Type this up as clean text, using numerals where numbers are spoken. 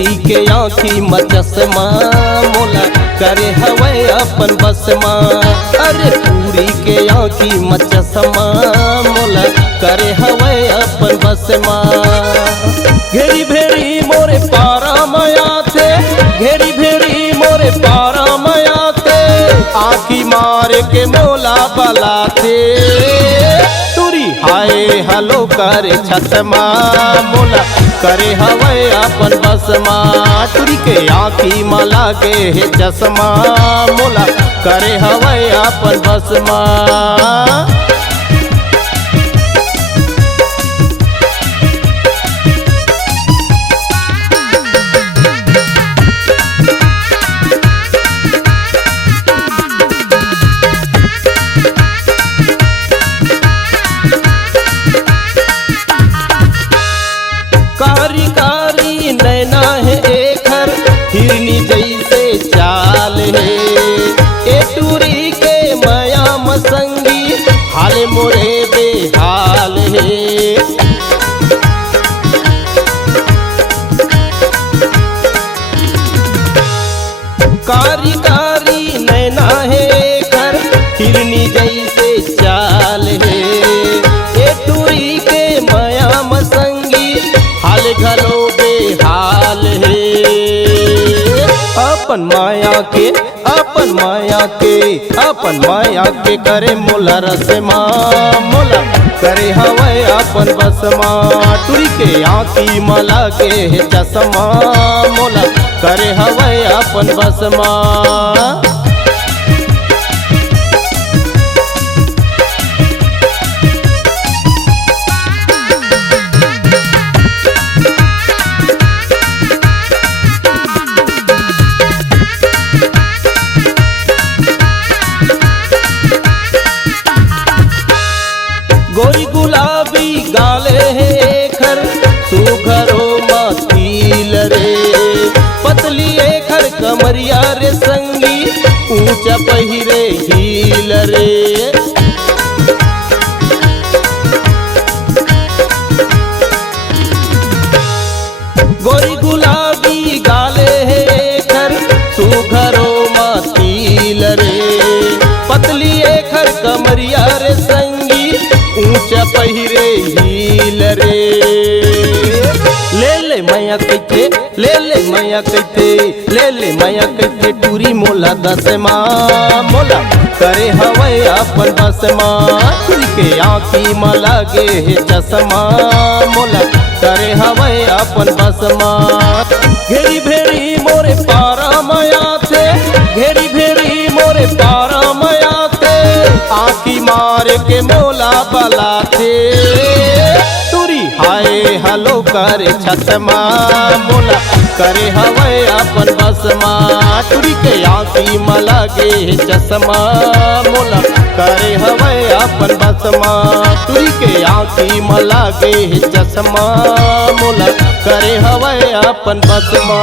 टूरी के आँखी में चश्मा मोला करे हवे अपन बस माँ। अरे टूरी के आँखी में चश्मा मोला करे हवे अपन बस माँ। घेरी भेरी मोरे पारा माया थे, घेरी भेरी मोरे पारा माया थे, आँखी मार के मोला बला थे। टूरी हाय हलो करे छतमा मोला करे हवे अपन बस माँ। टूरी के आँखी में लागे है चश्मा मोला करे हवे अपन बस माँ। कारी कारी नैना है एकर हिरनी जैसे चाल है, ए टूरी के माया मसंगी हाल मोरे बेहाल है। कारी कारी नैना है एकर हिरनी जैसे चाल है, ए टूरी के माया मसंगी हाल घलो बेहाल है। अपन माया के अपन माया के अपन माया के करे मोला रसमा मोला करे हवे अपन बसमा। टूरी के आँखी में लागे है चश्मा मोला करे हवे अपन बसमा। गोरी गुलाबी गाले है खर सुघरो माथिल रे, पतली खर कमरिया रे संगी ऊंचा पहिरे हील रे। गोरी गुलाबी गाले है खर सुघरो माथिल रे, पतली खर कमरिया रे संगी ऊंचा पहिरे हील रे। ले ले माया कैथे ले ले माया कैथे ले ले माया कैथे टूरी मोला दसमा मोला करे हवे अपन बसमा। टूरी के आँखी में लागे है चश्मा मोला करे हवे अपन बसमा। घेरी भेरी मोरे पारा माया थे, घेरी भेरी मोरे पारा माया थे, आँखी मार के मोला बला थे। टूरी हाय हलो करे छतमा मोला करे हवे अपन बसमा। टूरी के आँखी में लागे है चश्मा मोला करे हवे अपन बसमा। टूरी के आँखी में लागे है चश्मा मोला करे हवे अपन बसमा।